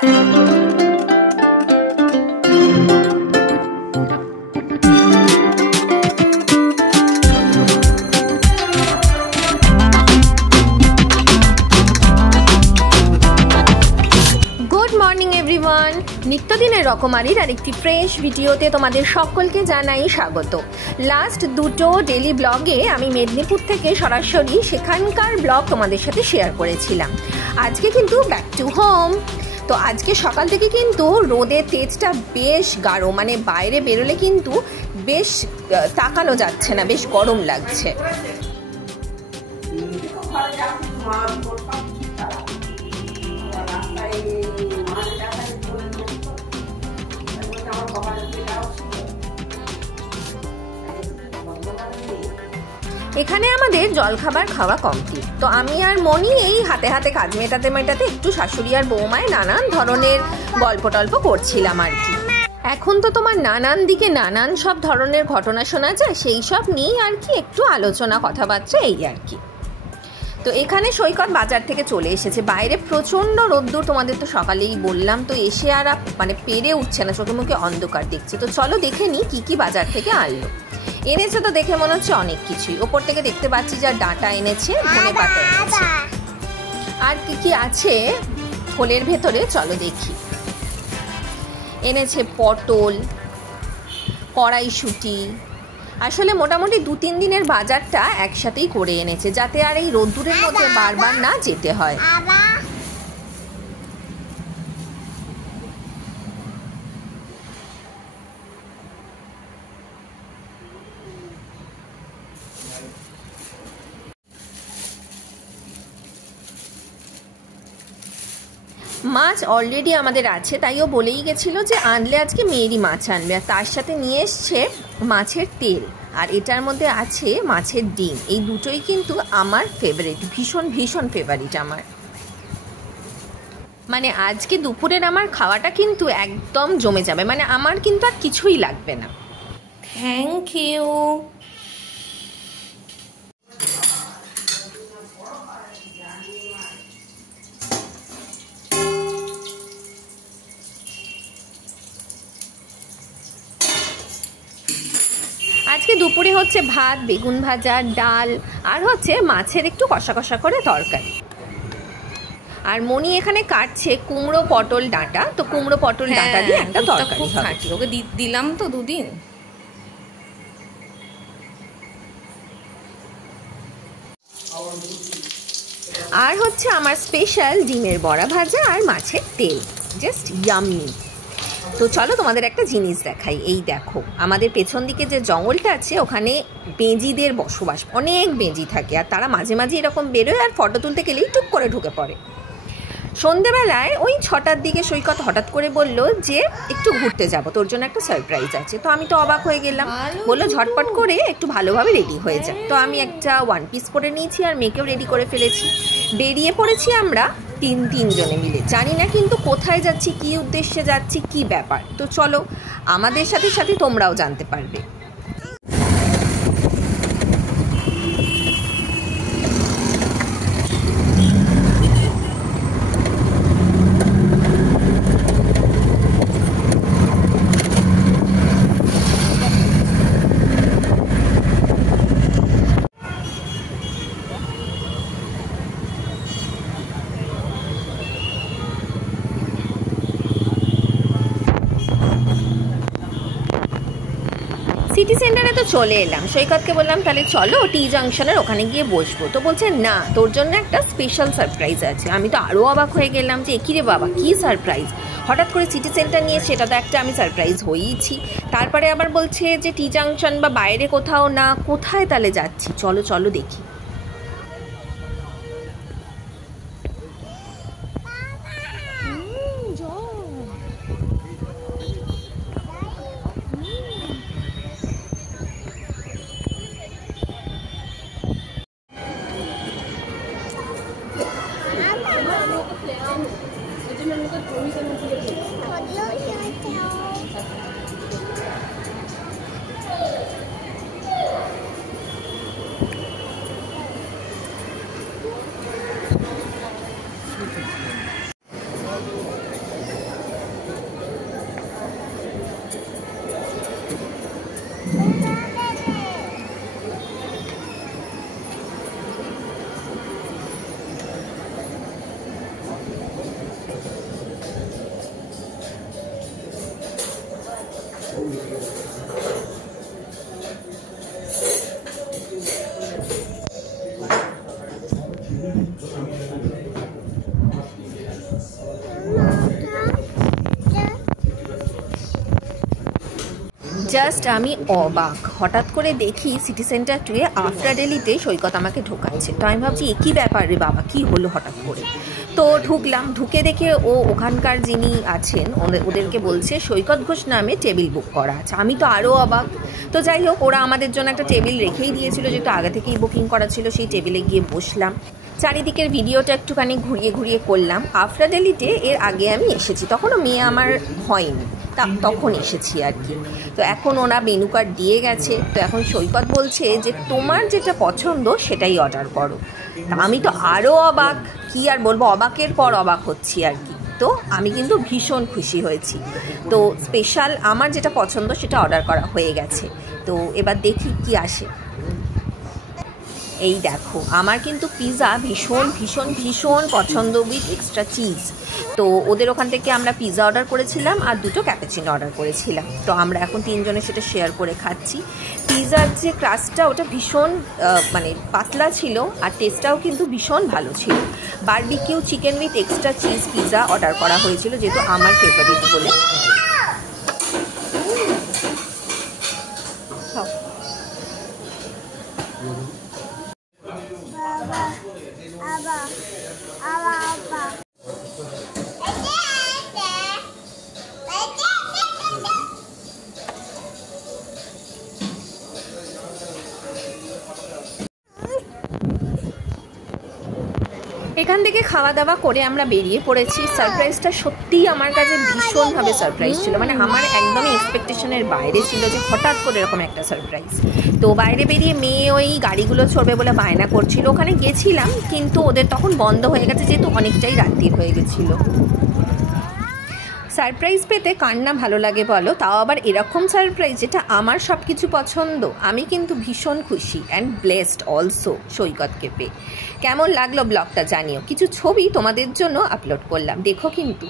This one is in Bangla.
নিত্যদিনের রকমারির আরেকটি ফ্রেশ ভিডিওতে তোমাদের সকলকে জানাই স্বাগত। লাস্ট দুটো ডেলি ব্লগে আমি মেদিনীপুর থেকে সরাসরি সেখানকার ব্লগ তোমাদের সাথে শেয়ার করেছিলাম। আজকে কিন্তু ব্যাক টু হোম। তো আজকে সকাল থেকে কিন্তু রোদের তেজটা বেশ গাঢ়, মানে বাইরে বেরোলে কিন্তু বেশ তাকানো যাচ্ছে না, বেশ গরম লাগছে। এখানে আমাদের জলখাবার খাওয়া কমপ্লিট। তো আমি আর মনি এই হাতে হাতে কাজ মেটাতে মেটাতে একটু শাশুড়ি আর বৌমায় নানান ধরনের গল্প টল্প করছিলাম আর কি। এখন তো তোমার নানান দিকে নানান সব ধরনের ঘটনা শোনা যায়, সেই সব নিয়েই আর কি একটু আলোচনা কথাবার্তা এই আর কি। তো এখানে সৈকত বাজার থেকে চলে এসেছে। বাইরে প্রচণ্ড রোদ্দুর, তোমাদের তো সকালেই বললাম। তো এসে আর মানে পেরে উঠছে না, চোখে মুখে অন্ধকার দেখছে। তো চলো দেখে নিই কী কী বাজার থেকে আনলো। এনেছে তো দেখে মনে হচ্ছে অনেক কিছুই। ওপর থেকে দেখতে পাচ্ছি যা ডাঁটা এনেছে, ধনে পাতা এনেছে, আর কি কি আছে থলের ভেতরে চলো দেখি। এনেছে পটল, কড়াইশুঁটি। আসলে মোটামুটি 2-3 দিনের বাজারটা একসাথেই করে এনেছে, যাতে আর এই রোদ্দুরের মধ্যে বারবার না যেতে হয়। মাছ অলরেডি আমাদের আছে, তাইও বলেই গেছিল যে আনলে আজকে মেয়েরই মাছ আনবে। আর তার সাথে নিয়ে এসছে মাছের তেল, আর এটার মধ্যে আছে মাছের ডিম। এই দুটোই কিন্তু আমার ফেভারিট, ভীষণ ভীষণ ফেভারিট আমার। মানে আজকে দুপুরের আমার খাওয়াটা কিন্তু একদম জমে যাবে, মানে আমার কিন্তু আর কিছুই লাগবে না। Thank you. আজকে দুপুরে হচ্ছে ভাত, বেগুন ভাজা, ডাল, আর হচ্ছে মাছের একটু কষা কষা করে তরকারি। আর মনি এখানে কাটছে কুমড়ো পটল ডাঁটা। তো কুমড়ো পটল ডাঁটা দিয়ে একটা তরকারি হবে। ওকে দিলাম তো 2 দিন। আর হচ্ছে আমার স্পেশাল ডিমের বড়া ভাজা আর মাছের তেল, জাস্ট ইয়াম্মি। তো চলো তোমাদের একটা জিনিস দেখাই। এই দেখো, আমাদের পেছন দিকে যে জঙ্গলটা আছে ওখানে বেঁজিদের বসবাস, অনেক বেঁজি থাকে। আর তারা মাঝে মাঝে এরকম বেরোয়, আর ফটো তুলতে গেলেই টুক করে ঢুকে পড়ে। সন্ধেবেলায় ওই 6টার দিকে সৈকত হঠাৎ করে বলল যে একটু ঘুরতে যাব, তোর জন্য একটা সারপ্রাইজ আছে। তো আমি তো অবাক হয়ে গেলাম। বললো ঝটপট করে একটু ভালোভাবে রেডি হয়ে যায়। তো আমি একটা 1 পিস পরে নিয়েছি, আর মেয়েকেও রেডি করে ফেলেছি। বেরিয়ে পড়েছি আমরা তিনজনে মিলে। জানি না কিন্তু কোথায় যাচ্ছি, কি উদ্দেশ্যে যাচ্ছি, কি ব্যাপার। তো চলো আমাদের সাথে সাথে তোমরাও জানতে পারবে। সিটি সেন্টারে তো চলে এলাম। সৈকতকে বললাম তাহলে চলো টি জাংশনের ওখানে গিয়ে বসবো। তো বলছে না, তোর জন্য একটা স্পেশাল সারপ্রাইজ আছে। আমি তো আরও অবাক হয়ে গেলাম যে কি রে বাবা, কি সারপ্রাইজ! হঠাৎ করে সিটি সেন্টার নিয়ে সেটা তো একটা আমি সারপ্রাইজ হয়েইছি। তারপরে আবার বলছে যে টি জাংশন বা বাইরে কোথাও না, কোথায় তাহলে যাচ্ছি? চলো চলো দেখি। জাস্ট আমি অবাক, হঠাৎ করে দেখি সিটি সেন্টার 2-এ আফটার ডেলিতে সৈকত আমাকে ঢোকাচ্ছে। তো আমি ভাবছি একই ব্যাপার রে বাবা, কী হলো হঠাৎ করে। তো ঢুকলাম, ঢুকে দেখে ও ওখানকার যিনি আছেন ওদেরকে বলছে সৈকত ঘোষ নামে টেবিল বুক করা আছে। আমি তো আরও অবাক। তো যাই হোক, ওরা আমাদের জন্য একটা টেবিল রেখেই দিয়েছিল, যেহেতু আগে থেকেই বুকিং করা ছিল। সেই টেবিলে গিয়ে বসলাম, চারিদিকের ভিডিওটা একটুখানি ঘুরিয়ে ঘুরিয়ে করলাম। আফটার ডেলিতে এর আগে আমি এসেছি, তখনও মেয়ে আমার হয়নি, তখন এসেছি আর কি। তো এখন ওরা মেনু কার্ড দিয়ে গেছে। তো এখন সৈকত বলছে যে তোমার যেটা পছন্দ সেটাই অর্ডার করো। আমি তো আরও অবাক, কি আর বলবো, অবাকের পর অবাক হচ্ছি আর কি। তো আমি কিন্তু ভীষণ খুশি হয়েছি। তো স্পেশাল আমার যেটা পছন্দ সেটা অর্ডার করা হয়ে গেছে। তো এবার দেখি কি আসে। এই দেখো, আমার কিন্তু পিৎজা ভীষণ ভীষণ ভীষণ পছন্দ, উইথ এক্সট্রা চিজ। তো ওদের ওখান থেকে আমরা পিৎজা অর্ডার করেছিলাম আর 2টো ক্যাপুচিনো অর্ডার করেছিলাম। তো আমরা এখন 3 জনে সেটা শেয়ার করে খাচ্ছি। পিৎজার যে ক্রাস্টটা ওটা ভীষণ মানে পাতলা ছিল, আর টেস্টটাও কিন্তু ভীষণ ভালো ছিল। Barbecue chicken with extra cheese pizza order করা হয়েছিল, যেহেতু আমার ফেভারিট বলে। এখান থেকে খাওয়া দাওয়া করে আমরা বেরিয়ে পড়েছি। সারপ্রাইজটা সত্যিই আমার কাছে ভীষণভাবে সারপ্রাইজ ছিল, মানে আমার একদমই এক্সপেকটেশনের বাইরে ছিল যে হঠাৎ করে এরকম একটা সারপ্রাইজ। তো বাইরে বেরিয়ে মেয়ে ওই গাড়িগুলো চড়বে বলে বায়না করছিল, ওখানে গেছিলাম, কিন্তু ওদের তখন বন্ধ হয়ে গেছে, যেহেতু অনেকটাই রাত্রির হয়ে গেছিলো। সারপ্রাইজ পেতে কার না ভালো লাগে বলো, তাও আবার এরকম সারপ্রাইজ যেটা আমার সব কিছু পছন্দ। আমি কিন্তু ভীষণ খুশি অ্যান্ড ব্লেসড অলসো সৈকতকে পেয়ে। কেমন লাগলো ব্লগটা জানিও, কিছু ছবি তোমাদের জন্য আপলোড করলাম, দেখো কিন্তু।